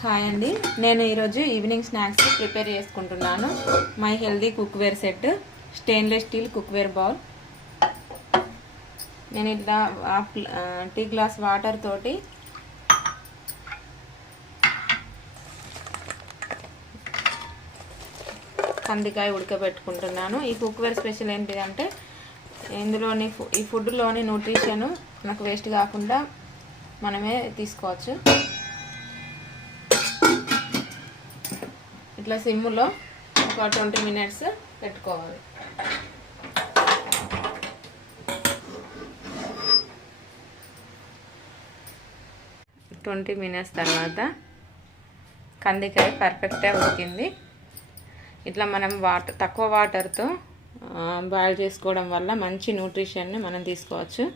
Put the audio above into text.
Hi అండి, నేను ఈరోజు ఈవినింగ్ స్నాక్స్ ప్రిపేర్ చేసుకుంటున్నాను. My healthy cookware set, stainless steel cookware bowl. నేను ఇట్లా టీ గ్లాస్ వాటర్ తోటి కందికాయ ఉడకబెట్టుకుంటున్నాను. ఈ కుక్వేర్ స్పెషల్ ఏంటిదంటే ఇందులోని ఈ ఫుడ్లోని న్యూట్రిషన్ మనకు వేస్ట్ కాకుండా మనమే తీసుకోవచ్చు. ఇట్లా సిమ్లో ఒక 20 minutes పెట్టుకోవాలి. ట్వంటీ మినిట్స్ తర్వాత కందికాయ పర్ఫెక్ట్గా ఉడికింది. ఇట్లా మనం తక్కువ వాటర్తో బాయిల్ చేసుకోవడం వల్ల మంచి న్యూట్రిషన్ని మనం తీసుకోవచ్చు.